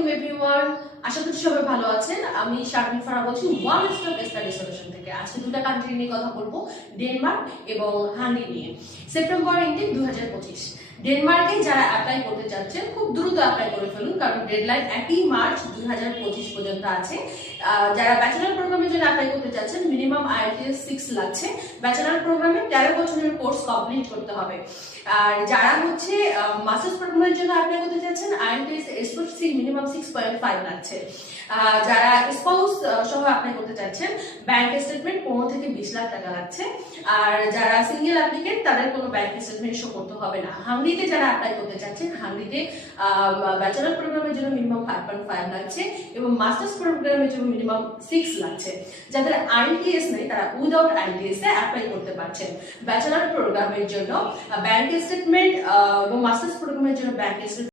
আলাইকুম এভরিওয়ান, আশা করি সবাই ভালো আছেন। আমি শারমিন ফারা বলছি ওয়ান স্টপ স্টাডি সলিউশন থেকে। আজকে দুটা কান্ট্রি নিয়ে কথা বলবো, ডেনমার্ক এবং হাঙ্গেরি নিয়ে। September intact 2025। ডেনমার্কে যারা অ্যাপ্লাই করতে চাচ্ছেন খুব দ্রুত অ্যাপ্লাই করে ফেলুন, কারণ ডেডলাইন 1 মার্চ 2025 পর্যন্ত আছে। যারা ব্যাচেলার প্রোগ্রামের জন্য অ্যাপ্লাই করতে চাচ্ছেন মিনিমাম IELTS 6 লাগছে। ব্যাচেলার প্রোগ্রামে 13 বছরের কোর্স কমপ্লিট করতে হবে। আর যারা হচ্ছে মাস্টার্স প্রোগ্রামের জন্য অ্যাপ্লাই করতে চাচ্ছেন IELTS SSC মিনিমাম 6.5 লাগছে। যারা স্পাউস সহ অ্যাপ্লাই করতে চাচ্ছেন ব্যাংক স্টেটমেন্ট 15 থেকে 20 লাখ টাকা লাগছে। আর যারা সিঙ্গেল অ্যাপ্লিকেন্ট তাদের কোনো ব্যাংক স্টেটমেন্ট শো করতে হবে না। হাঙ্গেরিতে যারা অ্যাপ্লাই করতে চাচ্ছেন হাঙ্গেরিতে ব্যাচেলার প্রোগ্রামের জন্য মিনিমাম 5.5 লাগছে এবং মাস্টার্স প্রোগ্রামের জন্য মিনিমাম 6 লাগছে। যাদের IELTS নেই তারা উইদাউট IELTS এ অ্যাপ্লাই করতে পারছেন। ব্যাচেলার প্রোগ্রামের জন্য ব্যাংক স্টেটমেন্ট এবং মাস্টার্স প্রোগ্রামের জন্য ব্যাংক স্টেটমেন্ট